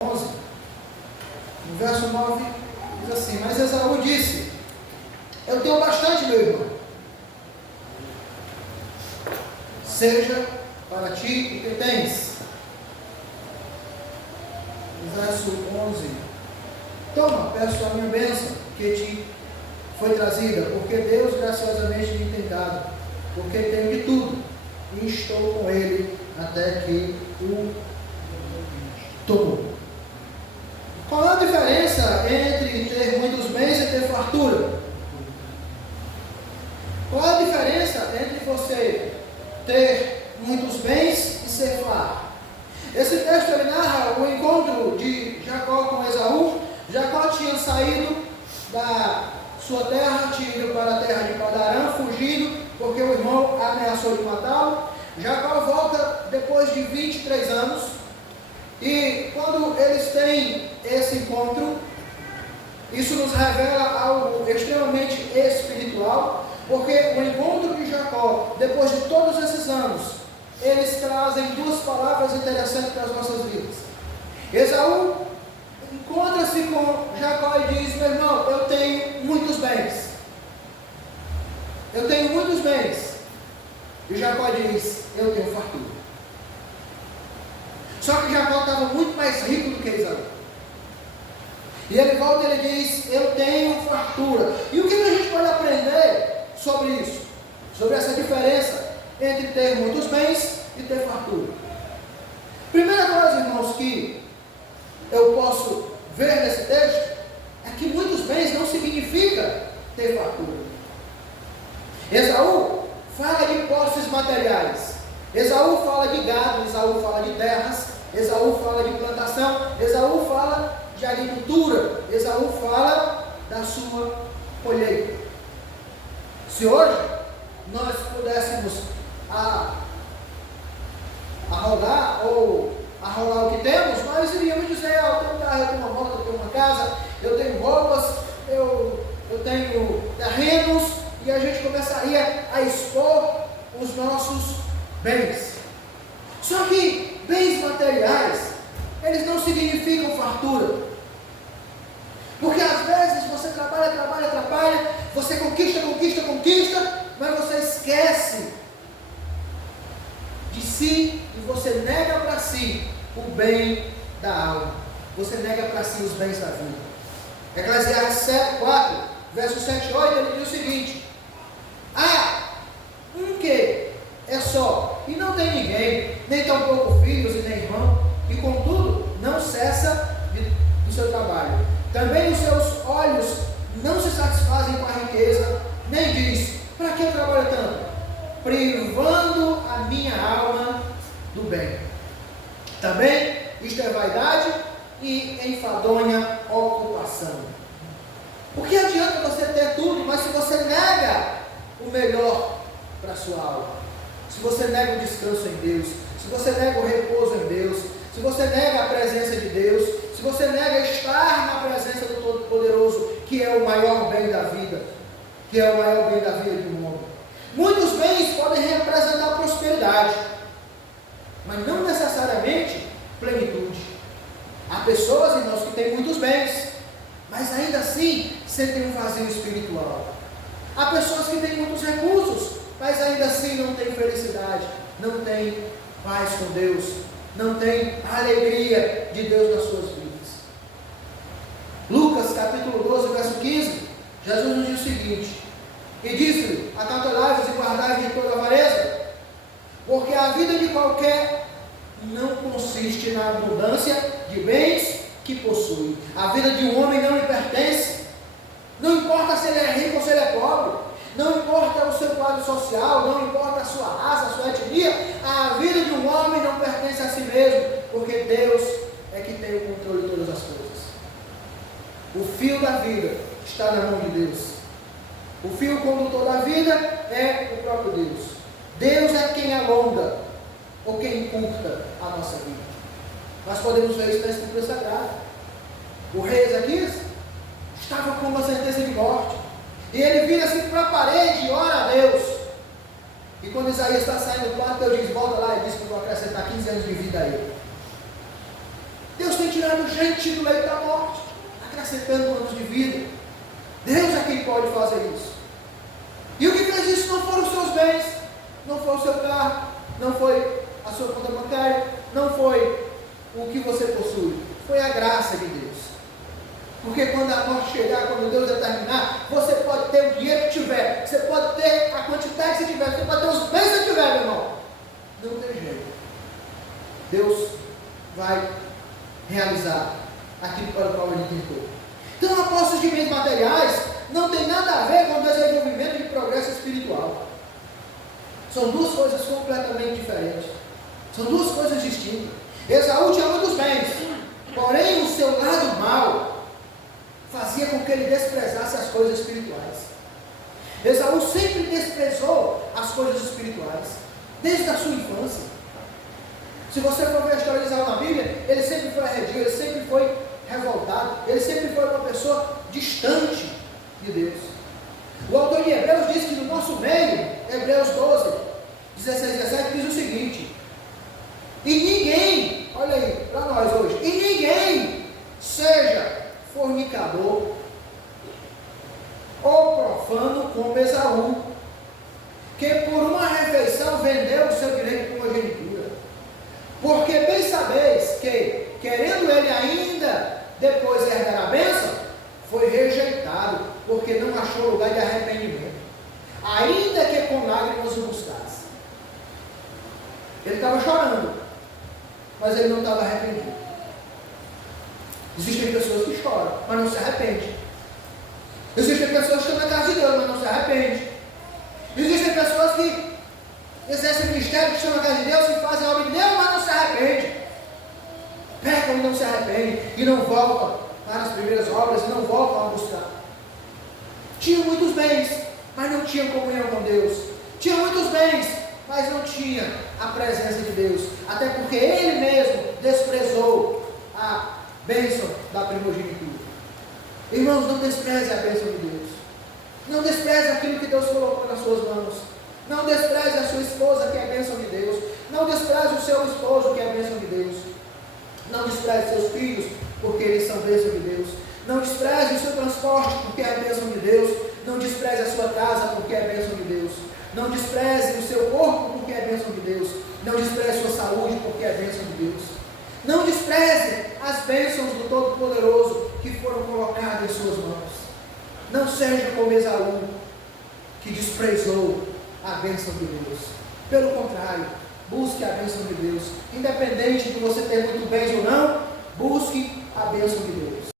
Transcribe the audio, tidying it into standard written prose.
11, no verso 9, diz assim: mas Esaú disse: eu tenho bastante, meu irmão, seja para ti o que tens. Verso 11: toma, peço a minha bênção que te foi trazida, porque Deus graciosamente me tem dado, porque tenho de tudo, e estou com ele até que o tomou. Qual é a diferença entre ter muitos bens e ter fartura? Qual é a diferença entre você ter muitos bens e ser farto? Esse texto ele narra o encontro de Jacó com Esaú. Jacó tinha saído da sua terra, tinha ido para a terra de Padarã, fugindo, porque o irmão ameaçou de matá-lo. Jacó volta depois de 23 anos, e quando eles têm esse encontro, isso nos revela algo extremamente espiritual, porque o encontro de Jacó, depois de todos esses anos, eles trazem duas palavras interessantes para as nossas vidas. Esaú encontra-se com Jacó e diz: meu irmão, eu tenho muitos bens. Eu tenho muitos bens. E Jacó diz: eu tenho fartura. Só que Jacó estava muito mais rico do que Esaú. E ele volta e ele diz: eu tenho fartura. E o que a gente pode aprender sobre isso? Sobre essa diferença entre ter muitos bens e ter fartura. Primeira coisa, irmãos, que eu posso ver nesse texto é que muitos bens não significa ter fartura. Esaú fala de posses materiais. Esaú fala de gado, Esaú fala de terras, Esaú fala de plantação, Esaú fala de agricultura, Esaú fala da sua colheita. Se hoje nós pudéssemos arrolar o que temos, nós iríamos dizer: eu tenho um carro, eu tenho uma moto, eu tenho uma casa, eu tenho roupas, eu tenho terrenos, e a gente começaria a expor os nossos bens. Só que bens materiais, eles não significam fartura. Porque às vezes você trabalha, você conquista, mas você esquece de si e você nega para si o bem da alma. Você nega para si os bens da vida. Eclesiastes 4, verso 7 e 8, ele diz o seguinte: um que é só, e não tem ninguém, nem tampouco filhos e nem irmão, e contudo não cessa do seu trabalho. Também os seus olhos não se satisfazem com a riqueza, nem diz: para que eu trabalho tanto? Privando a minha alma do bem. Também isto é vaidade e enfadonha ocupação. O que adianta você ter tudo, mas se você nega o melhor para a sua alma, se você nega o descanso em Deus, se você nega o repouso em Deus, se você nega a presença de Deus, se você nega estar na presença do Todo-Poderoso, que é o maior bem da vida, que é o maior bem da vida de um homem. Muitos bens podem representar prosperidade, mas não necessariamente plenitude. Há pessoas, irmãos, que têm muitos bens, mas ainda assim sentem um vazio espiritual. Há pessoas que têm muitos recursos, mas ainda assim não têm felicidade, não têm paz com Deus, não têm a alegria de Deus nas suas vidas. Lucas capítulo 12, verso 15, Jesus nos diz o seguinte: e disse-lhe: acautelai-vos e guardai de toda avareza, porque a vida de qualquer não consiste na abundância de bens que possui. A vida de um homem não lhe pertence. Não importa se ele é rico ou se ele é pobre, não importa o seu quadro social, não importa a sua raça, a sua etnia, a vida de um homem não pertence a si mesmo, porque Deus é que tem o controle de todas as coisas. O fio da vida está na mão de Deus. O fio condutor da vida é o próprio Deus. Deus é quem alonga ou quem encurta a nossa vida. Nós podemos ver isso na Escritura Sagrada. O rei Ezequias estava com uma sentença de morte, e ele vira-se para a parede e ora a Deus. E quando Isaías está saindo do quarto, Deus diz: volta lá, e diz que eu vou acrescentar 15 anos de vida a ele. Deus tem tem tirado gente do leito da morte, acrescentando anos de vida. Deus é quem pode fazer isso. E o que fez isso não foram os seus bens, não foi o seu carro, não foi a sua conta bancária, não foi o que você possui, foi a graça de Deus. Porque quando a morte chegar, quando Deus determinar, você pode ter o dinheiro que tiver, você pode ter a quantidade que você tiver, você pode ter os bens que você tiver, meu irmão. Não tem jeito. Deus vai realizar aquilo para o qual Ele tentou. Então, a posse de bens materiais não tem nada a ver com o desenvolvimento de progresso espiritual. São duas coisas completamente diferentes. São duas coisas distintas. Esaú tinha muitos bens, porém o seu lado mau fazia com que ele desprezasse as coisas espirituais. Esaú sempre desprezou as coisas espirituais, desde a sua infância. Se você for ver a história de Esaú na Bíblia, ele sempre foi arredio, ele sempre foi revoltado, ele sempre foi uma pessoa distante de Deus. O autor de Hebreus diz que no nosso meio, Hebreus 12, 16 e 17, diz o seguinte: e ninguém, olha aí, para nós hoje, e ninguém seja fornicador ou profano como Esaú, que por uma refeição vendeu o seu direito de primogenitura. Porque bem sabeis que, querendo ele ainda depois herdar a bênção, foi rejeitado, porque não achou lugar de arrependimento, ainda que com lágrimas o buscasse. Ele estava chorando, mas ele não estava arrependido. Existem pessoas que choram, mas não se arrependem. Existem pessoas que estão na casa de Deus, mas não se arrependem. Existem pessoas que exercem ministério, que estão na casa de Deus, que fazem a obra de Deus, mas não se arrependem. Pecam e não se arrependem, e não voltam para as primeiras obras, e não voltam a buscar. Tinham muitos bens, mas não tinham comunhão com Deus. Tinham muitos bens, mas não tinha a presença de Deus. Até porque ele mesmo desprezou a bênção da primogenitura. Irmãos, não despreze a bênção de Deus. Não despreze aquilo que Deus colocou nas suas mãos. Não despreze a sua esposa, que é a bênção de Deus. Não despreze o seu esposo, que é a bênção de Deus. Não despreze seus filhos, porque eles são bênção de Deus. Não despreze o seu transporte, porque é a bênção de Deus. Não despreze a sua casa, porque é a bênção de Deus. Não despreze o seu corpo, porque é a bênção de Deus. Não despreze a sua saúde, porque é a bênção de Deus. Não despreze as bênçãos do Todo-Poderoso que foram colocadas em suas mãos. Não seja como Esaú, que desprezou a bênção de Deus. Pelo contrário, busque a bênção de Deus. Independente de você ter muito bens ou não, busque a bênção de Deus.